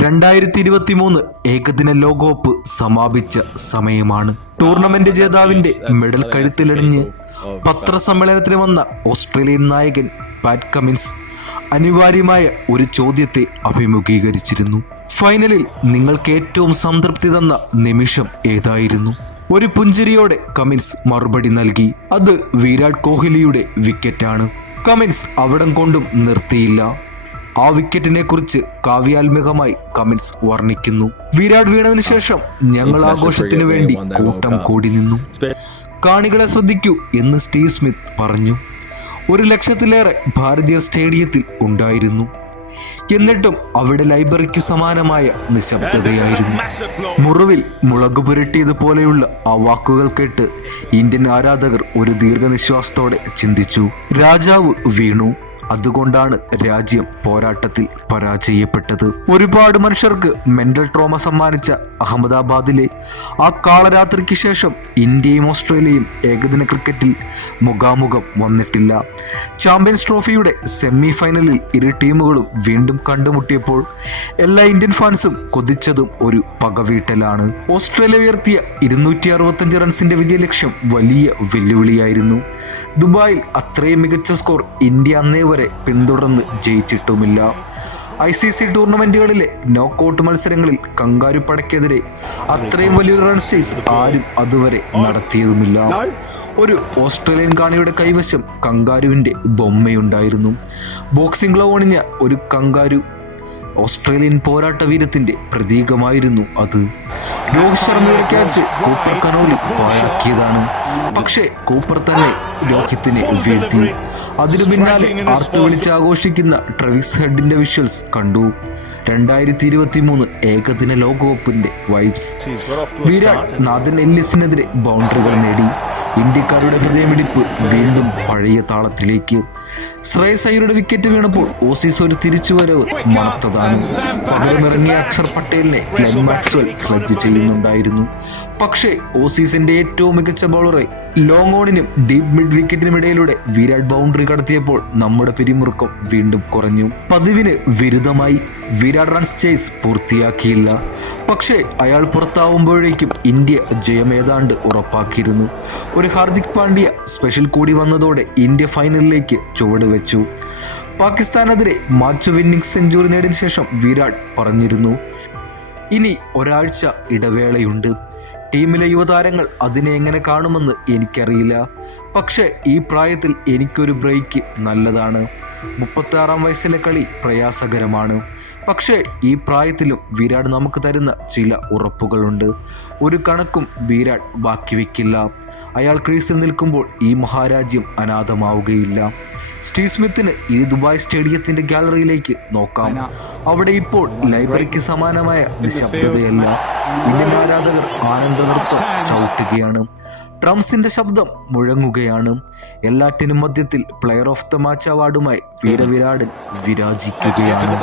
2023 ഏകദിന ലോകകപ്പ് സമാപിച്ച സമയമാണ്. ടൂർണമെന്റ് ജേതാവിന്റെ മെഡൽ കഴുത്തിലണിഞ്ഞ് പത്രസമ്മേളനത്തിന് വന്ന ഓസ്ട്രേലിയൻ നായകൻ പാറ്റ് കമിൻസ് അനിവാര്യമായ ഒരു ചോദ്യത്തെ അഭിമുഖീകരിച്ചിരുന്നു. ഫൈനലിൽ നിങ്ങൾക്ക് ഏറ്റവും സംതൃപ്തി തന്ന നിമിഷം ഏതായിരുന്നു? ഒരു പുഞ്ചിരിയോടെ കമിൻസ് മറുപടി നൽകി. അത് വിരാട് കോഹ്ലിയുടെ വിക്കറ്റാണ്. കമിൻസ് അവിടം കൊണ്ടും നിർത്തിയില്ല. ആ വിക്കറ്റിനെ കുറിച്ച് കാവ്യാത്മകമായി കമിൻസ് വർണ്ണിക്കുന്നു. വിരാട് വീണതിന് ശേഷം ഞങ്ങൾ ആഘോഷത്തിനു വേണ്ടി കൂട്ടം കൂടി നിന്നു. കാണികളെ ശ്രദ്ധിക്കൂ എന്ന് സ്റ്റീവ് സ്മിത്ത് പറഞ്ഞു. 100,000-ലേറെ ഭാരതീയർ സ്റ്റേഡിയത്തിൽ ഉണ്ടായിരുന്നു. എന്നിട്ടും അവിടെ ലൈബ്രറിക്ക് സമാനമായ നിശബ്ദതയായിരുന്നു. മുറിവിൽ മുളക് പുരട്ടിയതുപോലെയുള്ള ആ വാക്കുകൾ കേട്ട് ഇന്ത്യൻ ആരാധകർ ഒരു ദീർഘനിശ്വാസത്തോടെ ചിന്തിച്ചു. രാജാവ് വീണു, അതുകൊണ്ടാണ് രാജ്യം പോരാട്ടത്തിൽ പരാജയപ്പെട്ടത്. ഒരുപാട് മനുഷ്യർക്ക് മെന്റൽ ട്രോമ സമ്മാനിച്ച അഹമ്മദാബാദിലെ ആ കാളരാത്രിക്ക് ശേഷം ഇന്ത്യയും ഓസ്ട്രേലിയയും ഏകദിന ക്രിക്കറ്റിൽ മുഖാമുഖം വന്നിട്ടില്ല. ചാമ്പ്യൻസ് ട്രോഫിയുടെ സെമി ഫൈനലിൽ ഇരു ടീമുകളും വീണ്ടും കണ്ടുമുട്ടിയപ്പോൾ എല്ലാ ഇന്ത്യൻ ഫാൻസും കൊതിച്ചതും ഒരു പകവീട്ടലാണ്. ഓസ്ട്രേലിയ ഉയർത്തിയ 265 റൺസിന്റെ വിജയലക്ഷ്യം വലിയ വെല്ലുവിളിയായിരുന്നു. ദുബായിൽ അത്രയും മികച്ച സ്കോർ ഇന്ത്യ അന്നേ വരെ പിന്തുടർന്ന് ജയിച്ചിട്ടുമില്ല. ICC ടൂർണമെന്റുകളിലെ നോക്കൌട്ട് മത്സരങ്ങളിൽ കങ്കാരു പടയ്ക്കെതിരെ അത്രയും വലിയൊരു റൺ ചേസ് ആരും അതുവരെ നടത്തിയതുമില്ല. ഒരു ഓസ്ട്രേലിയൻ കാണിയുടെ കൈവശം കങ്കാരുവിന്റെ ബൊമ്മയുണ്ടായിരുന്നു. ബോക്സിംഗ് ഗ്ലൗ അണിഞ്ഞ ഒരു കങ്കാരു ഓസ്ട്രേലിയൻ പോരാട്ട വീരത്തിന്റെ പ്രതീകമായിരുന്നു അത്. രോഹിത് ശർമ്മയുടെ ക്യാച്ച് കൂപ്പർ കനോലി പാഴാക്കിയതാണ്. പക്ഷേ കൂപ്പർ തന്നെ രോഹിത്തിനെ വീഴ്ത്തി. അതിനു പിന്നാലെ ആർത്ത് വിളിച്ച് ആഘോഷിക്കുന്ന ട്രെവിസ് ഹെഡിന്റെ വിഷ്വൽസ് കണ്ടു. 2023 ഏകദിന ലോകകപ്പിന്റെ വൈബ്സ്. വിരാട് നാഥൻ എല്ലിസിനെതിരെ ബൗണ്ടറികൾ നേടി. ഇന്ത്യക്കാരുടെ ഹൃദയമിടിപ്പ് വീണ്ടും പഴയ താളത്തിലേക്ക്. ശ്രേയസ് അയ്യരുടെ വിക്കറ്റ് വീണപ്പോൾ ഓസീസ് ഒരു തിരിച്ചുവരവ് മണത്തതാണ്. പകരമിറങ്ങിയ അക്ഷർ പട്ടേലിനെ ഗ്ലെൻ മാക്സ്വെൽ സ്ലഡ്ജ് ചെയ്യുന്നുണ്ടായിരുന്നു. പക്ഷേ ഓസീസിന്റെ ഏറ്റവും മികച്ച ബൗളറെ ലോങ് ഓണിനും ഡീപ് മിഡ് വിക്കറ്റിനുമിടയിലൂടെ വിരാട് ബൗണ്ടറി കടത്തിയപ്പോൾ നമ്മുടെ പിരിമുറുക്കം വീണ്ടും കുറഞ്ഞു. പതിവിന് വിരുദ്ധമായി വിരാട് റൺസ് ചേസ് പൂർത്തിയാക്കിയില്ല. പക്ഷേ അയാൾ പുറത്താവുമ്പോഴേക്കും ഇന്ത്യ ജയമേതാണ്ട് ഉറപ്പാക്കിയിരുന്നു. ഒരു ഹാർദിക് പാണ്ഡ്യ സ്പെഷ്യൽ കൂടി വന്നതോടെ ഇന്ത്യ ഫൈനലിലേക്ക് ചുവടുവെച്ചു. പാകിസ്ഥാനെതിരെ മാച്ച് വിന്നിംഗ് സെഞ്ചുറി നേടിയ ശേഷം വിരാട് പറഞ്ഞിരുന്നു, ഇനി ഒരാഴ്ച ഇടവേളയുണ്ട്. ടീമിലെ യുവതാരങ്ങൾ അതിനെ എങ്ങനെ കാണുമെന്ന് എനിക്കറിയില്ല. പക്ഷേ ഈ പ്രായത്തിൽ എനിക്കൊരു ബ്രേക്ക് നല്ലതാണ്. 36-ാം വയസ്സിലെ കളി പ്രയാസകരമാണ്. പക്ഷേ ഈ പ്രായത്തിലും വിരാട് നമുക്ക് തരുന്ന ചില ഉറപ്പുകളുണ്ട്. ഒരു കണക്കും വിരാട് ബാക്കി വയ്ക്കില്ല. അയാൾ ക്രീസിൽ നിൽക്കുമ്പോൾ ഈ മഹാരാജ്യം അനാഥമാവുകയില്ല. സ്റ്റീവ് സ്മിത്തിന് ഈ ദുബായ് സ്റ്റേഡിയത്തിന്റെ ഗാലറിയിലേക്ക് നോക്കാം. അവിടെ ഇപ്പോൾ ലൈബ്രറിക്ക് സമാനമായ നിശബ്ദതയല്ല. ഇന്ത്യൻ ആരാധകർ ആനന്ദ നൃത്തം ചവിട്ടുകയാണ്. ഡ്രംസിന്റെ ശബ്ദം മുഴങ്ങുകയാണ്. എല്ലാറ്റിനും മധ്യത്തിൽ പ്ലെയർ ഓഫ് ദ മാച്ച് അവാർഡുമായി വീരവിരാടൻ വിരാജിക്കുകയാണ്.